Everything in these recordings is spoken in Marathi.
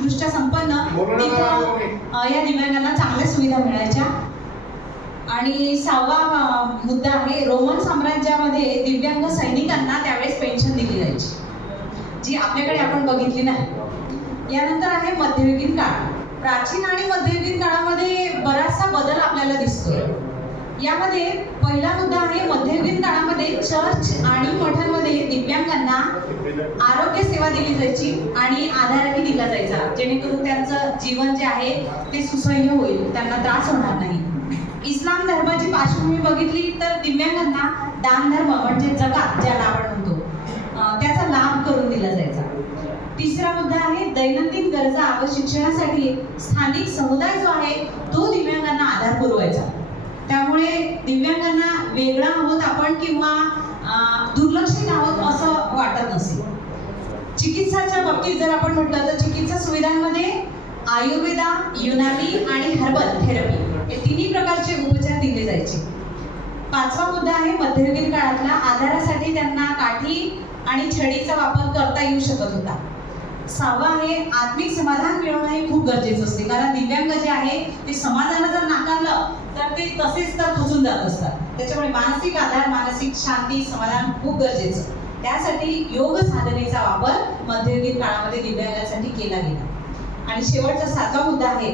दृष्ट्या संपन्न या दिव्यांगांना चांगल्या सुविधा मिळायच्या. आणि 6वा मुद्दा आहे, रोमन साम्राज्यामध्ये दिव्यांग सैनिकांना त्यावेळेस पेन्शन दिली जायची, जी आपल्याकडे आपण बघितली नाही. यानंतर आहे मध्ययुगीन काळ. प्राचीन आणि मध्ययुगीन काळामध्ये बराचसा बदल आपल्याला दिसतोय. यामध्ये पहिला मुद्दा आहे, मध्ययुगीन काळामध्ये चर्च आणि मठांमध्ये दिव्यांगांना आरोग्य सेवा दिली जायची आणि आधारही दिला जायचा, जेणेकरून त्यांचं जीवन जे आहे ते सुसह्य होईल, त्यांना त्रास होणार नाही. इस्लाम धर्माची पार्श्वभूमी बघितली तर दिव्यांगांना दान धर्म म्हणजे जकात ज्याला आपण म्हणतो त्याचा लाभ करून दिला जायचा. तिसरा मुद्दा आहे, दैनंदिन गरजा व शिक्षणासाठी स्थानिक समुदाय जो आहे तो दिव्यांगांना आधार पुरवायचा. त्यामुळे दिव्यांगांना वेगळा आहोत आपण किंवा दुर्लक्षित आहोत असं वाटत नसेल. चिकित्साच्या बाबतीत जर आपण म्हटलं तर चिकित्सा सुविधांमध्ये आयुर्वेदा, युनानी आणि हर्बल थेरपी हे तिन्ही प्रकारचे उपचार दिले जायचे. 5वा मुद्दा आहे, मध्ययुगीन काळातला आधारासाठी त्यांना काठी आणि छडीचा वापर करता येऊ शकत होता. 6वा आहे, आत्मिक समाधान मिळवणं हे खूप गरजेचं असते, कारण दिव्यांग जे आहे ते समाजानं जर नाकारलं तर ते तसेच तर खचून जात असतात. त्याच्यामुळे मानसिक आधार, मानसिक शांती, समाधान खूप गरजेचं. त्यासाठी योग साधनेचा वापर मध्ययुगीन काळामध्ये दिव्यांगांसाठी केला गेला. आणि शेवटचा 7वा मुद्दा आहे,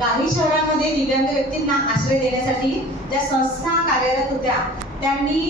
काही शहरांमध्ये दिव्यांग व्यक्तींना आश्रय देण्यासाठी ज्या संस्था कार्यरत होत्या त्यांनी